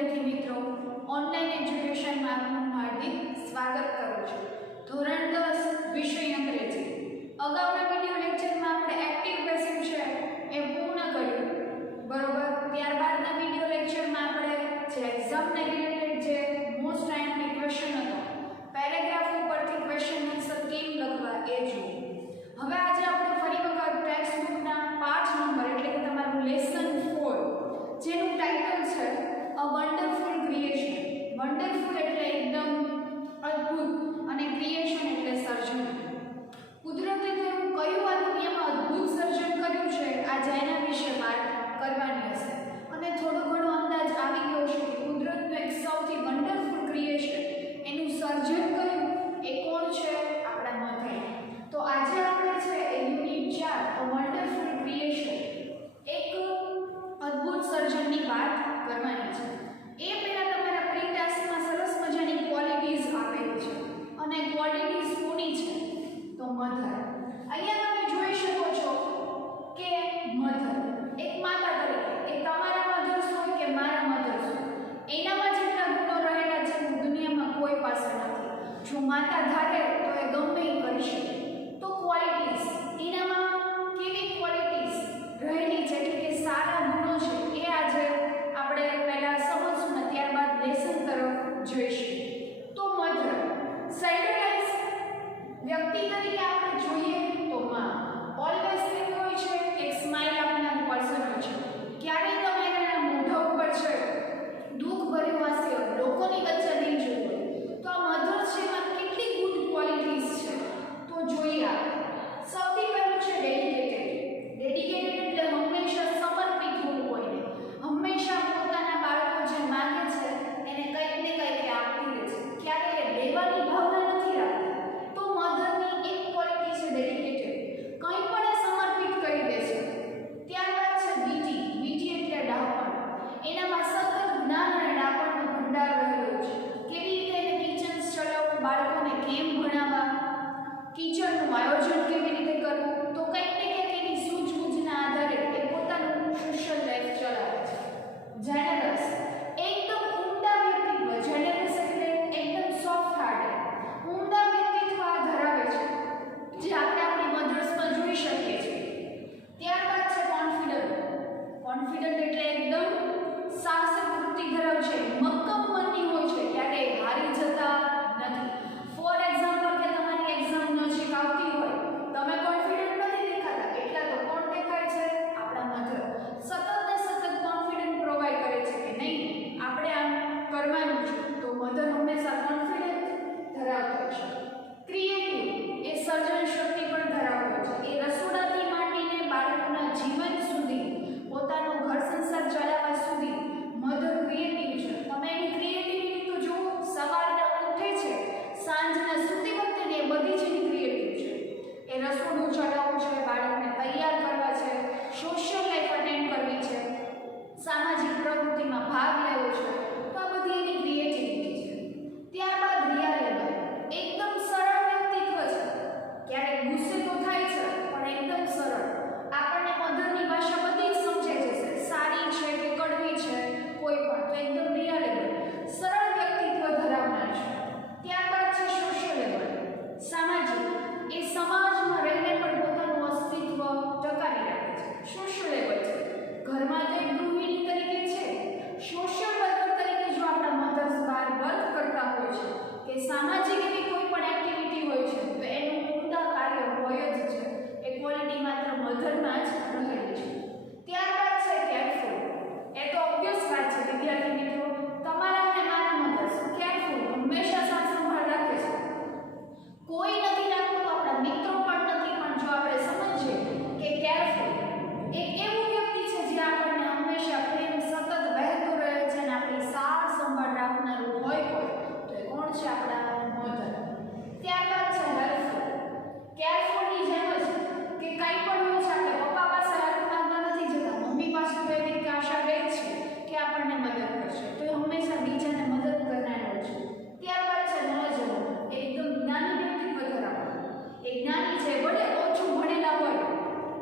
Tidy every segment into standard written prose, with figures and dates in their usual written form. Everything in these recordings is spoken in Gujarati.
વિદ્યાર્થી મિત્રો, ઓનલાઈન એજ્યુકેશનમાં આપનું હાર્દિક સ્વાગત કરું છું। ધોરણ 10 વિષય અંગ્રેજી। અગાઉના વિડિયો લેક્ચરમાં આપણે એક્ટિવ પેસિવ છે એ પૂર્ણ કર્યું, બરોબર। ત્યારબાદના વિડિયો લેક્ચરમાં આપણે જે એક્ઝામને રિલેટેડ જે મોસ્ટ ટાઈમલી ક્વેશ્ચન હતો, પેરેગ્રાફ ઉપરથી ક્વેશ્ચન આન્સર કેમ લખવા એ જોયું। હવે આજે આપણે ફરી વખત ટેક્સ્ટ બુકના પાઠ નંબર એટલે કે તમારું લેસન 4 જેનું ટાઇટલ છે અ વન્ડરફુલ ક્રિએશન। વન્ડરફુલ એટલે એકદમ અદ્ભુત અને ક્રિએશન એટલે સર્જન। કુદરતે તેવું કયું આ દુનિયામાં અદ્ભુત સર્જન કર્યું છે, આજે એના વિશે વાત કરવાની હશે અને થોડો ઘણો અંદાજ આવી ગયો છે કે કુદરતનું એક સૌથી વન્ડરફુલ ક્રિએશન એનું સર્જન કર્યું એ કોણ છે? આપણા મધર। તો આજે આપણે છે એ યુનિટ 4 અ વન્ડરફુલ ક્રિએશન એક અદ્ભુત સર્જનની વાત કરવાની છે। એ પહેલા તમારા પ્રી ટાસ્કમાં સરસ મજાની ક્વોલિટીઝ આપેલી છે અને ક્વોલિટીઝ કોની છે? તો મધર। અહીંયા તમે જોઈ શકો છો કે મધર એક માતા તરીકે એ તમારા મધર્સ હોય કે મારા મધર્સ હોય, એનામાં જેટલા ગુણો રહેલા છે દુનિયામાં કોઈ પાસે નથી। જો માતા ધારે તો એ ગમે એ કરી શકે। તો ક્વોલિટીઝ એનામાં કેવી ક્વોલિટીઝ રહેલી છે એટલે કે સારા ગુણો છે એ આજે આપણે પહેલા સમજશું ને ત્યારબાદ લેસન તરફ જઈશું। તો મધર સેન્ટ્રલાઇઝ વ્યક્તિ તરીકે આપણે જોઈએ તો માં ઓલવેઝ કેવું હોય છે? એક સ્માઇલ આપનાર પર્સન હોય છે। ક્યારેય તમે એના મોઢા ઉપર છે દુઃખ ભર્યું હાસ્ય લોકોની વચ્ચે નહીં જોયું હોય। તો આ મધર છે એમાં કેટલી ગુડ ક્વોલિટીઝ છે તો જોઈએ આપણે। સૌથી પહેલું છે ડેડિકેટેડ। ડેડિકેટેડ એટલે હંમેશા સમર્પિત હોવું કોઈને, હંમેશા પોતાના બાળકો જે માંગે છે એને કંઈક ને કંઈક આપતી રહે છે, ક્યારેય લેવાની ભાવના નથી રાખતી। તો મધરની એક ક્વોલિટી છે ડેડિકેટેડ, કંઈ પણ એ સમર્પિત કરી દે છે। ત્યારબાદ છે વીટી। વીટી એટલે ડાપણ, એનામાં સતત જ્ઞાન અને ડાપણનો ભંડાર રહેલો છે। કેવી રીતે એને કિચન્સ ચલાવવું, બાળકોને કેમ ભણાવવા, કિચનનું આયોજન કેવી રીતે કરવું, તો કંઈક ને કંઈક એની સૂઝબૂઝના આધારે એ પોતાનું સોશિયલ લાઈફ ચલાવે છે। જેનરસ એકદમ ઊંડા વ્યક્તિત્વ, જેનરસ એટલે એકદમ સોફ્ટ હાર્ટેડ, ઊંડા વ્યક્તિત્વ ધરાવે છે જે આપણે આપણી મધર્સમાં જોઈ શકીએ છીએ। ત્યારબાદ છે કોન્ફિડન્ટ। કોન્ફિડન્ટ એટલે એકદમ સાહસિક વૃત્તિ ધરાવે છે, મક્કમ મનની હોય છે, ક્યારેય હારી જતા નથી। ફોર એક્ઝામ્પલ કે તમારી એક્ઝામ નજીક આવતી હોય, તમે કોન્ફિડન્ટ નથી દેખાતા, એટલા તો કોણ દેખાય છે? આપણા મધર। સતત ને સતત કોન્ફિડન્ટ પ્રોવાઈડ કરે છે કે નહીં આપણે આમ કરવાનું છે, તો મધર હંમેશા કોન્ફિડન્ટ ધરાવતા છે। ક્રિએટિવ એ સર્જન શક્તિ પણ ધરાવતો છે, એ રસોડાથી માંડીને બાળકોના જીવન સુધી, પોતાનો ઘર સંસાર ચલાવવા સુધી મધર ક્રિએટિવ છે। તમે એની ક્રિએટિવિટી તો જુઓ, સવારના ઉઠે છે સાંજના સૂતી વખતે ને એ બધી જ એની ક્રિએટિવ છે। એ રસોડું ચલાવવું છે, બાળકને તૈયાર કરવા છે, સોશિયલ લાઈફ અટેન્ડ કરવી છે, સામાજિક પ્રવૃત્તિમાં ભાગ લેવો છે, તો આ બધી એની ક્રિએટિવિટી છે। ત્યારબાદ રિયાલેબલ, એકદમ સરળ વ્યક્તિત્વ છે, ક્યારેક ગુસ્સે તો થાય છે પણ એકદમ સરળ, આપણને મધરની ભાષા બધી જ સમજાય જશે, સારી છે કે કડવી છે કોઈ પણ, તો એકદમ રિયાલેબલ સરળ વ્યક્તિત્વ ધરાવનાર છે। ત્યારબાદ છે સોશિયલેબલ, સામાજિક, એ સમાજમાં રહીને પણ પોતાનું અસ્તિત્વ ટકાવી રાખે છે, સોશિયલેબલ છે। ઘરમાં તો એક ગૃહિણી તરીકે છે, સોશિયલ વર્કર તરીકે જો આપણા મધર્સ બહાર વર્ક કરતા હોય છે કે સામાજિક એવી કોઈ પણ એક્ટિવિટી હોય છે તો એનું ઉમદા કાર્ય હોય જ છે। એ ક્વોલિટી માત્ર મધરમાં જ રહેલી છે। ત્યારબાદ છે કેરફુલ। એ તો ઓબ્વિયસ વાત છે વિદ્યાર્થી મિત્રો, તમારા અને મારા મધર્સ કેરફુલ હંમેશા સાથ સંભાળ રાખે છે, કોઈ નથી રાખતું, આપણા મિત્રો પણ નથી, પણ જો આપણે સમજીએ કે કેરફુલ એક એવું વ્યક્તિ છે જે આપણને હંમેશા પ્રેમ સતત વહેતો રહે છે અને આપણી સાર સંભાળ રાખનારું હોય તો એ કોણ છે? આપણા મધર। ત્યારબાદ છે હેલ્પફુલ। કેરફુલની જેમ જ કે કંઈ પણ હોય છે આપણે પપ્પા પાસે હેલ્પ માંગવા નથી જતા, મમ્મી પાસે તો એવી આશા રહે છે કે આપણને મદદ કરશે, તો એ હંમેશા બીજાને મદદ કરનાર હોય છે। ત્યારબાદ છે નોલેજેબલ, એકદમ જ્ઞાની વ્યક્તિત્વ ધરાવનાર, એ જ્ઞાની છે, ભલે ઓછું ભણેલા હોય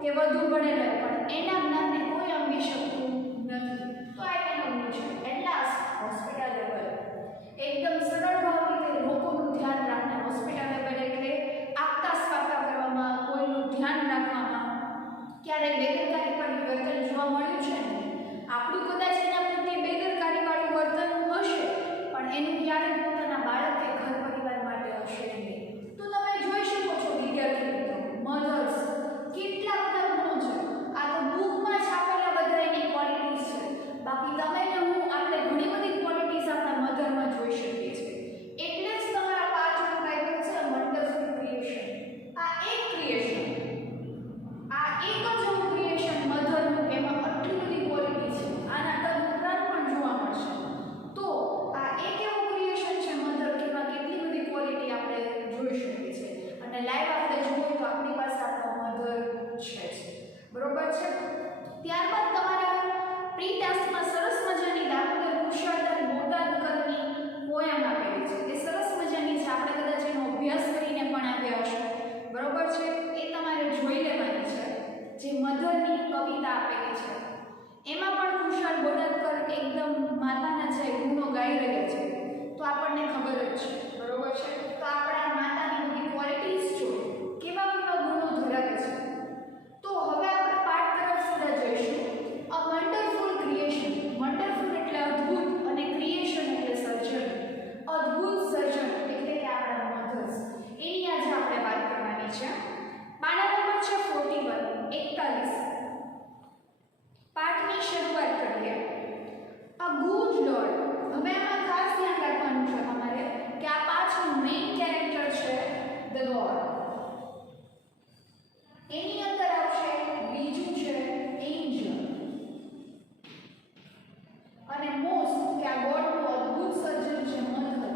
કે વધુ ભણેલા હોય પણ એના જ્ઞાનને કોઈ અંગી શકતું નથી, તો આ એનો ગુણ છે। એટ લાસ્ટ એકદમ સરળ ભાવથી લોકોનું ધ્યાન રાખનાર, હોસ્પિટેલેબલ એટલે આગતા સ્વાગતા કરવામાં, કોઈનું ધ્યાન રાખવામાં ક્યારેય બેદરકારી પર વર્તન જોવા મળ્યું છે ને? આપણું કદાચ એના પ્રત્યે બેદરકારી વાળું વર્તન હશે, પણ એનું ક્યારેય પોતાના બાળક કે ઘર પરિવાર માટે હશે નહીં. તો તમે જોઈ શકો છો વિદ્યાર્થી મિત્રો, મધર્સ કેટલા બધા ગુણો છે. આ તો બુકમાં છાપેલા બધા એની ક્વોલિટીઝ છે. બાકી તમે ને હું આપણે ઘણી બધી ક્વોલિટીઝ આપણા મધરમાં જોઈ શકીએ છીએ. એટલે જ તમારા પાછળ ટાઇટલ છે વન્ડરફુલ ક્રિએશન. આ એક ક્રિએશન, આ એક જ એવું ક્રિએશન મધરનું કે એમાં આટલી બધી ક્વોલિટી છે. આના તદુપરાંત પણ જોવા મળશે. તો આ એક એવું ક્રિએશન છે મધર કે એમાં કેટલી બધી ક્વોલિટી આપણે જોઈ શકીએ છીએ. અને લાઈવ આપણે જોઈએ તો આપણી પાસે આપણો મધર છે. બરોબર છે? ત્યારબાદ તમારા પ્રી ટાસ્કમાં સરસ મજાની દામોદર કુશળતા બોટાદ કરની પોયમ આપેલી છે. એ સરસ મજાની છે. આપણે કદાચ એનો અભ્યાસ કરીને પણ આવ્યા હશો. બરોબર છે? એ તમારે જોઈ લેવાની છે. જે મધરની કવિતા આપેલી છે એમાં પણ કુશળ બોટાદકર એકદમ માતાના જે ગુણો ગાઈ રહ્યા છે. તો આપણને ખબર જ છે. બરોબર છે? તો આપણે આ માતાની બધી ક્વોલિટીઝ જોઈએ, કેવા કેવા ગુણો ધરાવે છે. તો હવે આપણે પાઠ તરફ સીધા જઈશું. A wonderful creation. વન્ડરફુલ એટલે અદ્ભુત અને ક્રિએશન એટલે સર્જન. અદ્ભુત સર્જન એટલે કે આપણા મધર્સ, એની આજે આપણે વાત કરવાની છે. પાના નંબર છે 41. પાઠની શરૂઆત કરીએ. A good lord. હવે આમાં ખાસ ધ્યાન રાખવાનું છે તમારે કે આ પાછળ મેઇન કેરેક્ટર છે ધ ગોડ. એની અંદર આવશે બીજું છે એન્જલ અને મોસ્ટ કે આ ગોડનું અદ્ભુત સર્જન છે મધર.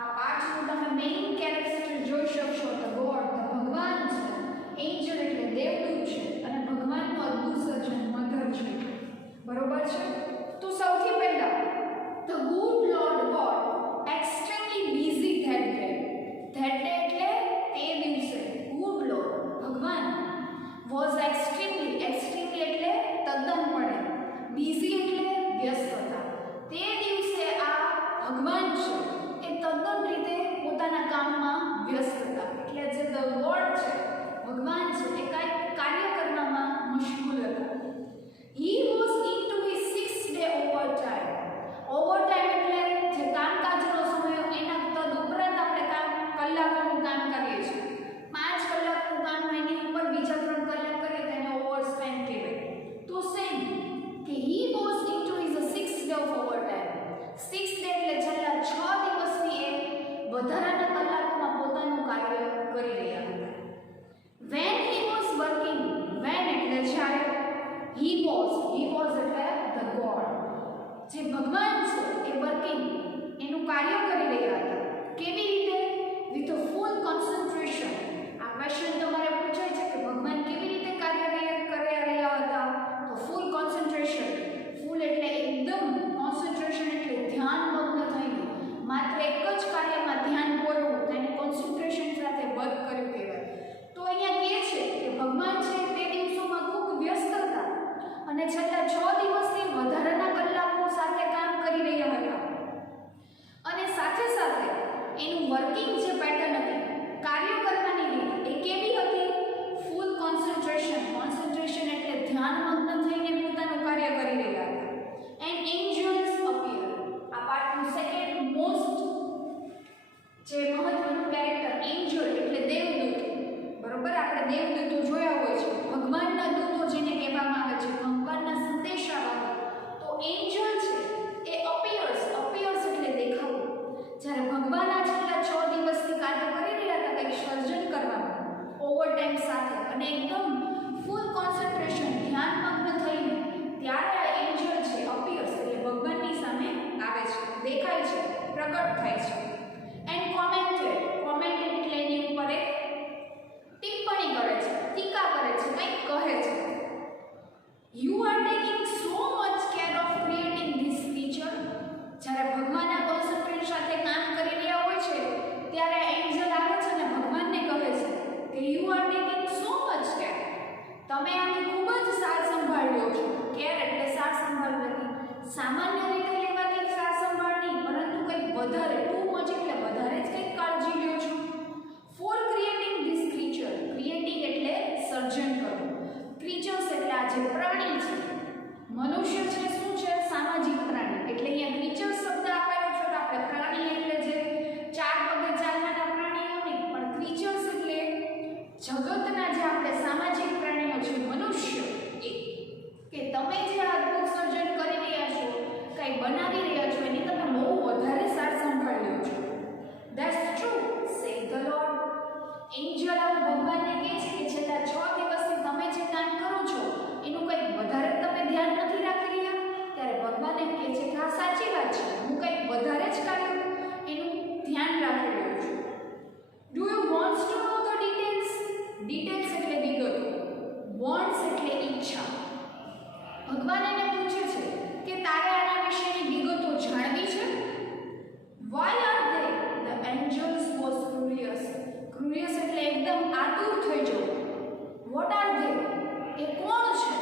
આ પાછળ તમે મેઇન કેરેક્ટર જોઈ શકશો ધ ગોડ, ધ ભગવાન છે. એન્જલ એટલે દેવદૂત છે અને ભગવાનનું અદ્ભુત સર્જન મધર છે. બરોબર છે? તો સૌથી પહેલા the good lord God extremely busy that day. That day એટલે તે દિવસે. ગુડ લોર્ડ ભગવાન વોઝ એક્સ્ટ્રીમલી એટલે તદ્દનપણે, બિઝી એટલે વ્યસ્ત હતા. તે દિવસે આ ભગવાન છે એ તદ્દન રીતે પોતાના કામમાં વ્યસ્ત હતા. એટલે જે ધ ગોડ છે, ભગવાન છે, એ કાંઈક કાર્ય કરવામાં મશગુલ હતા. He was into his 6th day overtime. Overtime એટલે જે કામકાજનો સમય, એના તદુપરાંત આપણે કલાકોનું કામ કરીએ છીએ. 5 કલાકનું કામ એની ઉપર બીજા 3 કલાક કરીએ તો એને ઓવરટાઈમ કહેવાય. તો સેમ કે he was into his 6th day of overtime. 6th day એટલે છેલ્લા 6 દિવસની એ વધારાના કલાકોમાં પોતાનું કાર્ય કરી રહ્યા હતા. When he was working, when એટલે જ્યારે he was એટલે the God, જે ભગવાન છે એ વર્કિંગ એનું કાર્ય કરી રહ્યા હતા. કેવી રીતે? With a full concentration. આ ક્વેશ્ચન તમારે પૂછાય છે કે ભગવાન કેવી રીતે કાર્ય કરી રહ્યા હતા? તો ફૂલ કોન્સન્ટ્રેશન. ફૂલ એટલે એકદમ, કોન્સન્ટ્રેશન એટલે ધ્યાનમગ્ન થઈને માત્ર એક જ કાર્યમાં ધ્યાન પૂરવું, તેને કોન્સન્ટ્રેશન સાથે વર્ક કર્યું કહેવાય. તો અહીંયા કહે છે કે ભગવાન છે તે દિવસોમાં ખૂબ વ્યસ્ત હતા અને છેલ્લા 6 દિવસથી વધારાના કલાકો સાથે કામ કરી રહ્યા હતા. અને સાથે સાથે એનું વર્કિંગ જે પેટર્ન હતી, કાર્ય કરવાની રીત, એ કેવી હતી? ફૂલ કોન્સન્ટ્રેશન. કોન્સન્ટ્રેશન એટલે ધ્યાનમગ્ન થઈને પોતાનું કાર્ય કરી રહ્યા હતા. And angels appear. આ પાર્ટનું સેકન્ડ મોસ્ટ જે મહત્વનું કેરેક્ટર એન્જલ એટલે દેવદૂત. બરોબર? આપણે દેવદૂતો જોયા હોય છે, ભગવાનના દૂતો જેને કહેવામાં આવે છે, ભગવાનના સંદેશાવાહક. તો એન્જલ છે એ અપિયર્સ એટલે દેખાવું. જ્યારે ભગવાન આ છેલ્લા 6 દિવસથી કાર્ય કરી રહ્યા હતા કંઈક સર્જન કરવામાં ઓવરટાઈમ સાથે અને એકદમ ફૂલ કોન્સન્ટ્રેશન, ધ્યાનમગ્ન થઈને, ત્યારે આ એન્જલ છે અપિયર્સ એટલે ભગવાનની સામે આવે છે, દેખાય છે, પ્રગટ થાય છે. એન્ડ કોમેન્ટેડ એટલે એની ઉપર એક ટિપ્પણી કરે છે, ટીકા કરે છે, કંઈક કહે છે. You are taking so much care of creating this creature. જ્યારે ભગવાન આ કોન્સન્ટ્રેશન સાથે કામ કરી રહ્યા હોય છે ત્યારે એન્જલ આવે છે અને ભગવાનને કહે છે કે you are taking so much care. તમે આની ખૂબ જ સાર સંભાળ લ્યો છો. કેર એટલે સાર સંભાળ નથી, સામાન્ય રીતે લેવાતી સાર સંભાળ નહીં, પરંતુ કંઈક વધારે, ટુ મચ એટલે વધારે જ કંઈક કાળજી લ્યો છો. Four creating this creature, creating એટલે સર્જન કરવું, ક્રીચર્સ એટલે આ જે પ્રાણી છે, મનુષ્ય છે શું છે? સામાજિક પ્રાણી. એટલે અહીંયા ક્રીચર્સ શબ્દ આપેલો છે તો આપણે પ્રાણી એટલે જે ચાર પગે ચાલવાના પ્રાણીઓ નહીં, પણ ક્રીચર્સ એટલે જગતના જે આપણે સામાજિક પ્રાણીઓ છે, મનુષ્ય, કે તમે જે અદ્ભુત સર્જન કરી રહ્યા છો, કંઈ બનાવી રહ્યા છો, એની તમે બહુ વધારે સાર સંભાળ લ્યો છો. That's true, said the lord. Angel આવું ભગવાનને કહે છે કે છેલ્લા 6 દિવસથી તમે જે કામ કરો છો એનું કંઈક વધારે તમે ધ્યાન નથી રાખી રહ્યા. ત્યારે ભગવાન એમ કહે છે કે હા સાચી વાત છે, હું કંઈક વધારે જ કાર્ય એનું ધ્યાન રાખી રહ્યો છું. Do you wants to know the details? Details એટલે વિગતો, વોન્ટ્સ એટલે ઈચ્છા. ભગવાન એને પૂછે છે કે તારે આના વિશેની વિગતો જાણવી છે? Why are they? The angels was curious. Curious એટલે એકદમ આતુર થઈ જવું. What are they? એ કોણ છે?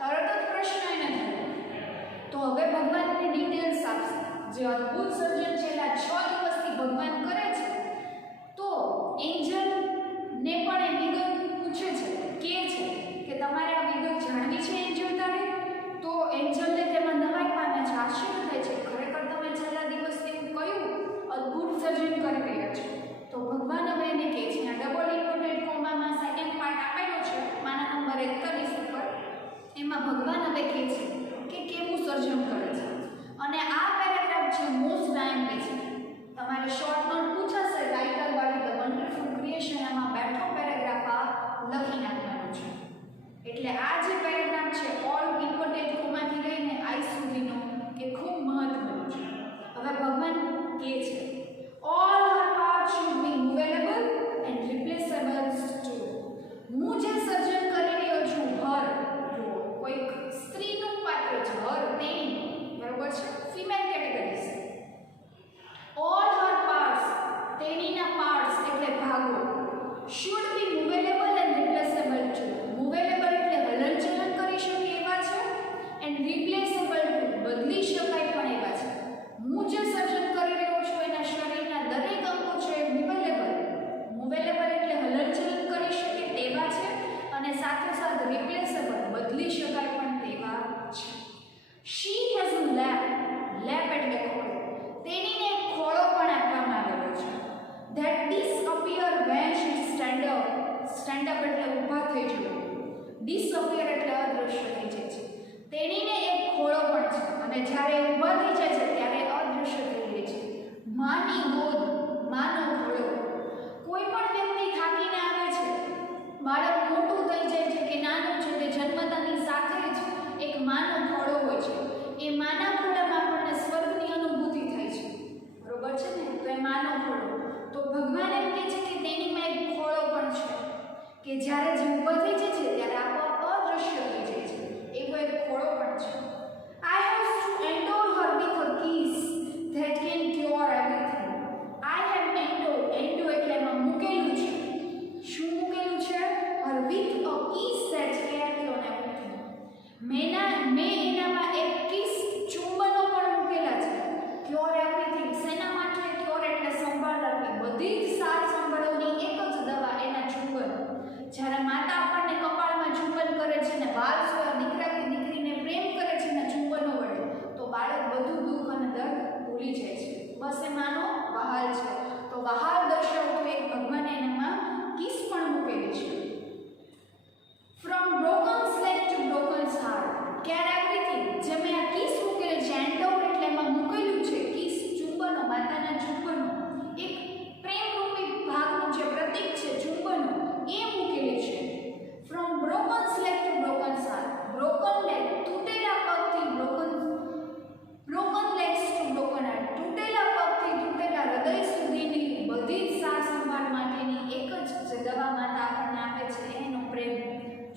તરત જ પ્રશ્ન એને થયો. તો હવે ભગવાન એને ડિટેલ્સ આપશે. જે અદ્ભુત સર્જન છેલ્લા 6 દિવસથી ભગવાન કરે છે, તો એન્જલને પણ એ વિગત પૂછે છે, કે છે કે તમારે આ વિગત જાણવી છે એન્જલ તારે? તો એન્જલને તેમાં નવાઈ પામે છે, આશ્ચર્ય થાય છે, ખરેખર તમે છેલ્લા દિવસથી કયું અદ્ભુત સર્જન કરી રહ્યા છો? તો ભગવાન હવે એને કહે છે, આ ડબલ ઇન્વર્ટેડ કોમામાં સેકન્ડ પાર્ટ આપેલો છે પાના નંબર 41 ઉપર, એમાં ભગવાન હવે કહે છે કે કેવું સર્જન કરે છે. અને આ પેરેગ્રાફ છે મોસ્ટ ડાયમ્પી છે. તમારે શોર્ટ નોટ પૂછાશે ટાઇટલ વાળી ધ વન્ડરફુલ ક્રિએશન, એમાં બેઠો પેરેગ્રાફ આ લખી નાખવાનો છે. એટલે આ જે પેરેગ્રાફ છે ઓલ ઇન્વર્ટેડ કોમાથી લઈને આઈ સુધીનો એ ખૂબ મહત્વનો છે. હવે ભગવાન કહે છે all her part should be movable and replaceable too. હું જે સર્જન કરી રહ્યો છું, હર, કોઈક સ્ત્રીનું પાત્ર છે, હર, તેણી, બરોબર છે, female categories. All her parts, તેણીના પાર્ટ્સ એટલે ભાગો, should be movable and replaceable too. Movable એટલે હલનચલન કરી શકે એવા છે, એન્ડ રિપ્લેસેબલ ટુ બદલી શકાય પણ એવા છે. હું જે સર્જન કરી રહ્યો છું એના શરીરના દરેક અંગો છે મૂવેબલ. મૂવેબલ એટલે હલનચલન કરી શકે તેવા છે, અને સાથોસાથ રિપ્લેસેબલ બદલી શકાય પણ તેવા છે. શી હેઝ અ લેપ. લેપ એટલે ખોળો. તેણીને એક ખોળો પણ આપવામાં આવેલો છે. That disappear when she stand up. Stand up એટલે ઊભા થઈ જવું. ડિસઅપિયર એટલે અદૃશ્ય થઈ જાય છે. તેણીને એક ખોળો પણ છે, અને જ્યારે ઊભા થઈ જાય છે ત્યારે અદૃશ્ય થઈ જાય છે. માની ગોદ, માનો ખોળો. કોઈ પણ વ્યક્તિ થાકીને આવે છે, બાળક મોટું થઈ જાય છે કે નાનું છે, તે જન્મતાની સાથે જ એક માનો ખોળો હોય છે. એ માના ખોળામાં આપણને સ્વર્ગની અનુભૂતિ થાય છે, બરોબર છે ને? તો એ માનો ખોળો. તો ભગવાન એમ કહે છે કે તેનીમાં એક ખોળો પણ છે, કે જ્યારે જે ઊભા થઈ જાય છે ત્યારે આપોઆપ અદૃશ્ય થઈ જાય છે. એવો એક ખોળો પણ છે. I have to adore her with a kiss that can cure everything. I have adore, એન્ડો એટલે એમાં મૂકેલું છે. શું મૂકેલું છે? Her with a kiss that can cure everything. મેં એનામાં એક કિસ, ચુંબનો પણ મૂકેલા છે. ક્યોર એવરીથિંગ શેના માટે? ક્યોર એટલે સંભાળ રાખવી. બધી જ સાર સંભાળોની એક જ દવા એના ચુંબનો. જ્યારે માતા આપણને કપાળમાં ચુંબન કરે છે ને બાળ સોયા દીકરા કે દીકરીને પ્રેમ કરે છે ને ચુંબનો વડે, તો બાળક બધું દુઃખ અને દર્દ ભૂલી જાય છે. બસ એ માનો વહાલ છે. તો વહાલ દર્શાવતો એક ભગવાને એનામાં કિસ પણ મૂકેલી છે. From broken slate to broken heart care everything. જે મેં આ કિસ મૂકેલી છે, એન્ડોર એટલે એમાં મૂકેલું છે કિસ, ચુંબનો, માતાના ચુંબનો. એક પ્રેમરૂપી ભાગનું જે પ્રતીક છે ચુંબનો, એ મૂકેલી છે. From broken slate to broken heart. Broken leg, તૂટેલા પગથી broken legs to broken heart. તૂટેલા પગથી તૂટેલા હૃદય સુધીની બધી જ સાર સંભાળ માટેની એક જ જે દવા માતા આપણને આપે છે, એનો પ્રેમ.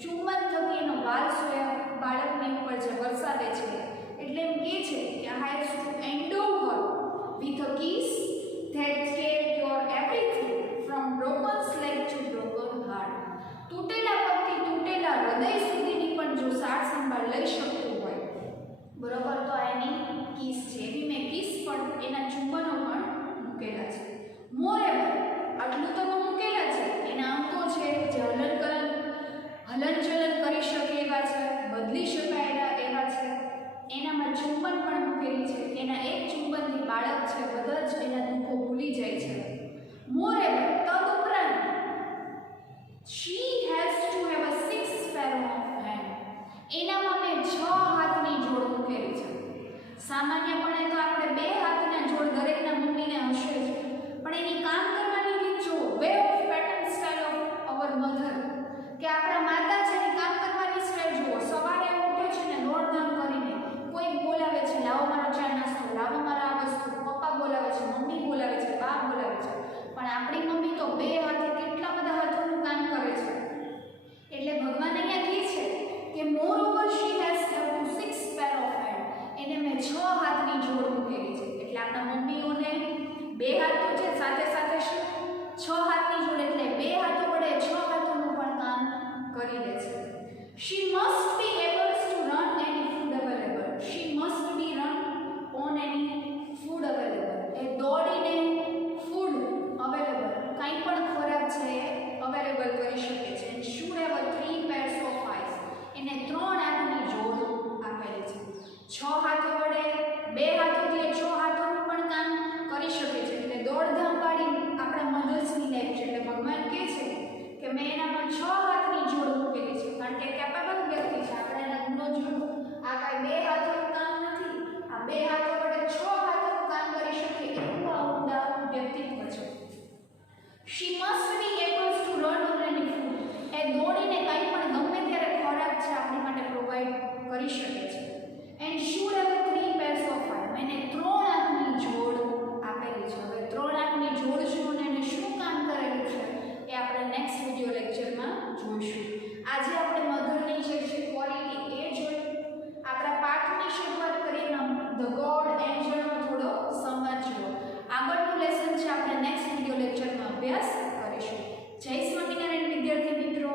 ચુંબન થકી એનો વાલ સોયા બાળકની ઉપર જે વરસાવે છે. એટલે એમ કહે છે કે I have to adore her with a kiss that can cure everything from broken slate to broken heart. તૂટેલા પગથી તૂટેલા હૃદય સુધીની પણ જો સાર સંભાળ લઈ શકતું હોય, બરોબર, તો એની કિસ છે. એવી મેં કિસ પણ એના ચુંબનો પણ મૂકેલા છે. મોરેવર આટલું તો મૂકેલા છે, એના અંકો છે જે હલનચલન કરી શકે એવા છે, બદલી શકાય એવા છે. એનામાં ચુંબન પણ મૂકેલી છે. એના એક ચુંબનથી બાળક છે બધા જ એના દુઃખો ભૂલી જાય છે. મોરેવર તદુપરાંત she has to have a 6 pair of hand. એનામાં મેં 6 હાથની જોડ મૂકેલી છે. સામાન્યપણે તો આપણે 2 હાથના જોડ દરેકના મમ્મીને હશે જ, પણ એની કામ કરવાની રીત જો way of pattern style of our mother, કે આપણા માતા છે એની કામ કરવાની સ્ટાઇલ જુઓ. સવારે ઉઠે છે ને દોડધામ કરીને કોઈ બોલાવે છે, લાવો મારો ચા નાસ્તો, લાવો મારા આ વસ્તુ, પપ્પા બોલાવે છે, મમ્મી બોલાવે છે, બા બોલાવે છે, પણ આપણી મમ્મી તો 2 હાથે કેટલા બધા હાથોનું કામ કરે છે. એટલે ભગવાન અહીંયા કહે છે કે moreover she has to 6 pair of hand. એને મેં 6 હાથની જોડ મૂકેલી છે. એટલે આપણા મમ્મીઓને 2 હાથ તો છે, સાથે સાથે 6 હાથની જોડ, એટલે 2 હાથો વડે 6 હાથોનું પણ કામ કરી લે છે. She must be able to run any food available. She must be run on any food available. એ દોડીને ફૂડ અવેલેબલ, કંઈ પણ ખોરાક છે એ અવેલેબલ કરી શકે છે. And should have a 3 pairs of eyes. એને 3 આંખની જોડ આપેલી છે. 6 હાથો વડે 2 હાથોથી 6 હાથોનું પણ કામ કરી શકે છે. એટલે દોડધામ વાળી આપણા મધર્સની લાઈફ છે. એટલે ભગવાન કહે છે કે મેં એનામાં 6 હાથની જોડ મૂકેલી છે, કારણ કે કેપેબલ વ્યક્તિ છે. આપણે એના ગુણો જોડો, આ કાંઈ 2 હાથોનું કામ નથી, આ 2 હાથો વડે 6 હાથોનું કામ કરી શકે એવું આ ઉમદા વ્યક્તિત્વ છે. She must be able to run on any food. એ દોડીને કંઈ પણ ગમે ત્યારે ખોરાક છે આપણી માટે પ્રોવાઈડ કરી શકે છે. And should have 3 pairs of eyes. એને 3 આંખની જોડ આપેલી છે. હવે 3 આંખની જોડ શું અને એને શું કામ કરેલું છે એ આપણે નેક્સ્ટ વિડિયો લેક્ચરમાં જોઈશું. આજે આપણે મધરની જે છે ક્વોલિટી એ જોઈ. આપણા પાઠની શરૂઆત કરીને ધ ગોડ એન્જલનો થોડો સમજવો. આગળનું લેસન છે આપણે નેક્સ્ટ વિડિયો લેક્ચરમાં અભ્યાસ કરીશું. જય સ્વામિનારાયણ વિદ્યાર્થી મિત્રો.